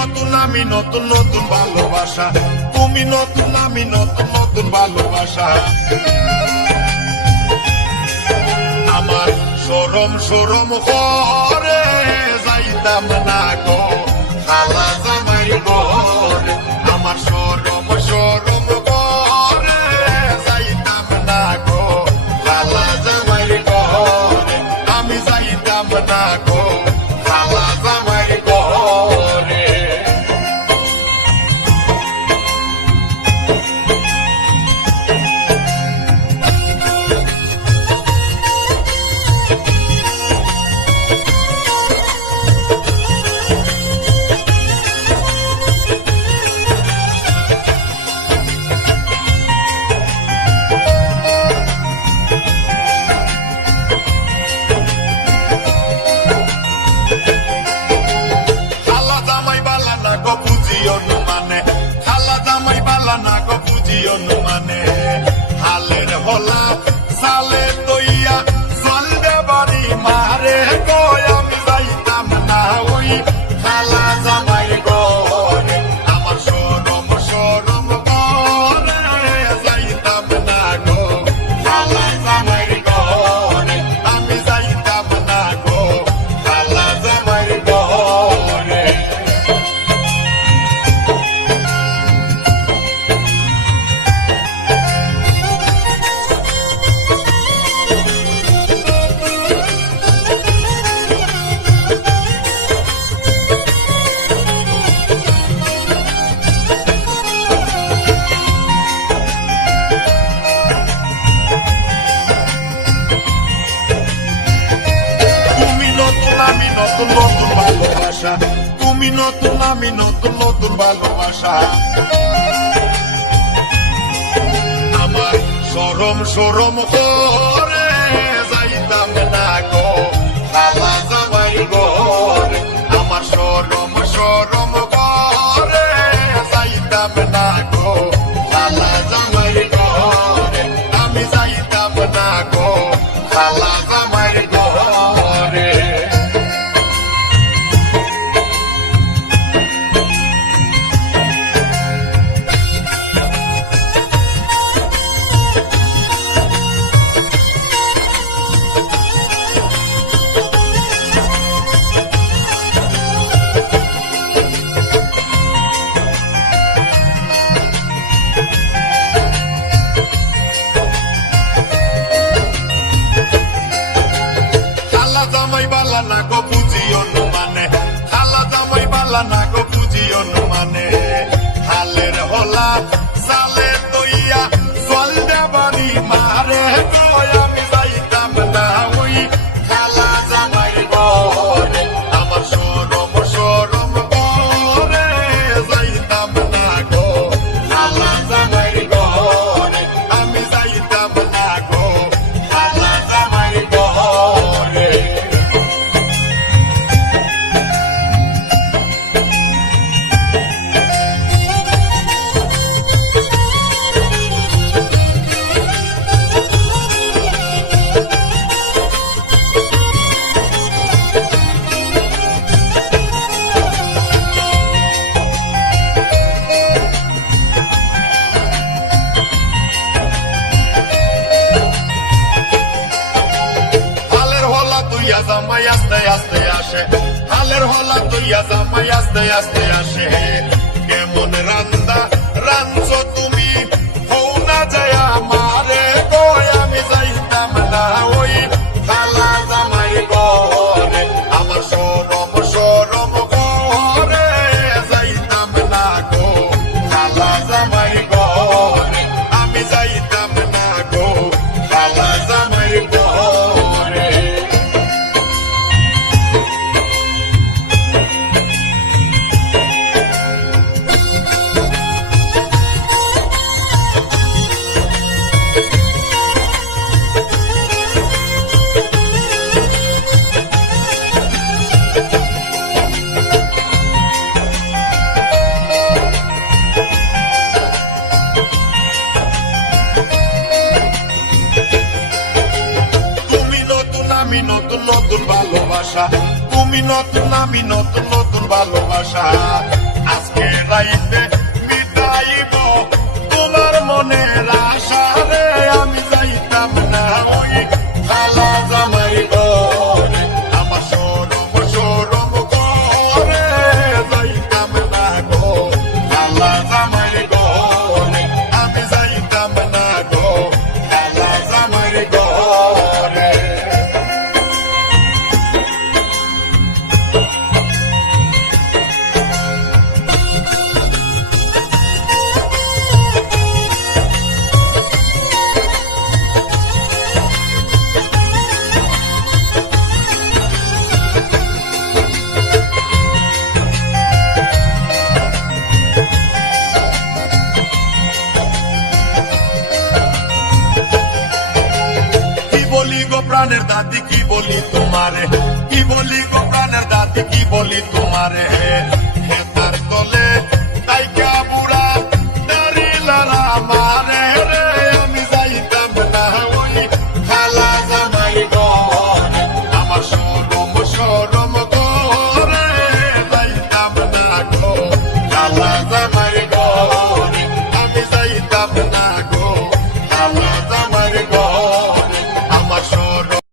নতুন আমি নতুন নতুন ভালোবাসা, তুমি নতুন আমি নতুন নতুন ভালোবাসা। আমার সরম সরম করে যাইতাম না গো খালা জামাই ঘরে, আমার সরম সরম করে যাইতাম না গো খালা জামাই ঘরে, আমি যাইতাম না গো খালা জামাই ঘরে। মানে হালের হলা সালে তৈয়া চলবে বাড়ি মারে গো, আমি যাইতাম না ওই খালা জামাই ঘরে, আমার সরম সরম করে যাইতাম না গো খালা জামাই ঘরে, আমি যাইতাম না গো খালা জামাই ঘরে। আমি নতুন নতুন ভালোবাসা, তুমি নতুন আমি নতুন নতুন ভালোবাসা। আমার সরম সরম করে যাইতাম না গো খালা জামাই ঘরে, আমার সরম সরম করে যাইতাম না গো খালা জামাই ঘরে, আমি যাইতাম না গো খালা জামাই ঘরে। জামাই বালা না গো বুঝিও মানে, খালা জামাই বালা না গো বুঝিও মানে, হালের হলা সালে তৈয়া চলবে বাড়ি মারে গো, আমি যাইতাম না ওই খালা জামাই ঘরে, আমার সরম সরম করে যাইতাম না গো খালা জামাই ঘরে, আমি যাইতাম না গো খালা জামাই ঘরে। জামাই আস্তে আস্তে আসে, হালের হলা তুইয়া জামাই আস্তে আস্তে আসে, কেমন রান্দা রাঞ্চ তুমি হও না যায় আমারে গো, আমি যাইতাম না ওই খালা জামাই ঘরে, আমার সরম সরম করে যাইতাম না গো খালা জামাই ঘরে, আমি যাইতাম না গো খালা জামাই ঘরে। আমি নতুন নতুন ভালোবাসা, তুমি নতুন আমি নতুন নতুন ভালোবাসা। আমাকে রাইতে মিটাইব তোমার মনের আশা রে আমি যাইতাম না ওই খালা জামাই ঘরে আমার সরম সরম করে যাইতাম না গো খালা জামাই ঘরে আমি যাইতাম না গো খালা জামাই ঘরে। কি বলি গো প্রাণের দাদি কি বলি তোমারে কি বলি গো প্রাণের দাদি কি বলি তোমারে